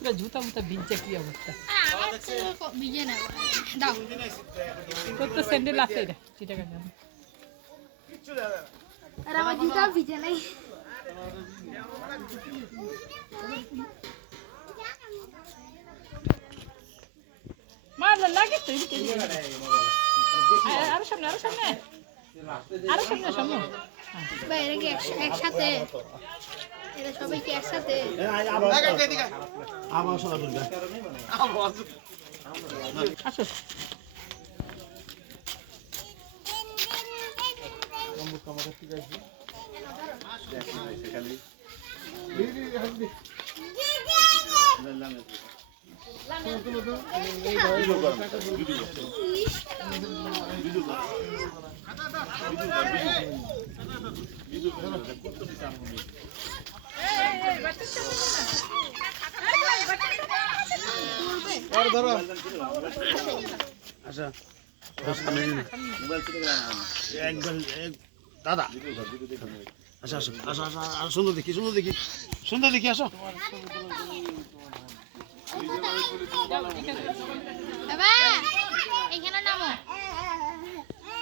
পুরো জুতা মুতা ভিজছে কি অবস্থা ভিজে না দাও তোর তো স্যান্ডেল আছে এটা চিটাগাং আর আমার জুতা ভিজে নাই মার লাগে তো আরো সামনে আরো সামনে আরো সামনে সামনে ভাই এরা কি একসাথে এরা সবাই কি একসাথে আবার শোনা দুর্গা আসো আচ্ছা দাদা আচ্ছা আসো আসো আসো আসো সুন্দর দেখি সুন্দর দেখি সুন্দর দেখি আসো বাবা এখানে নামো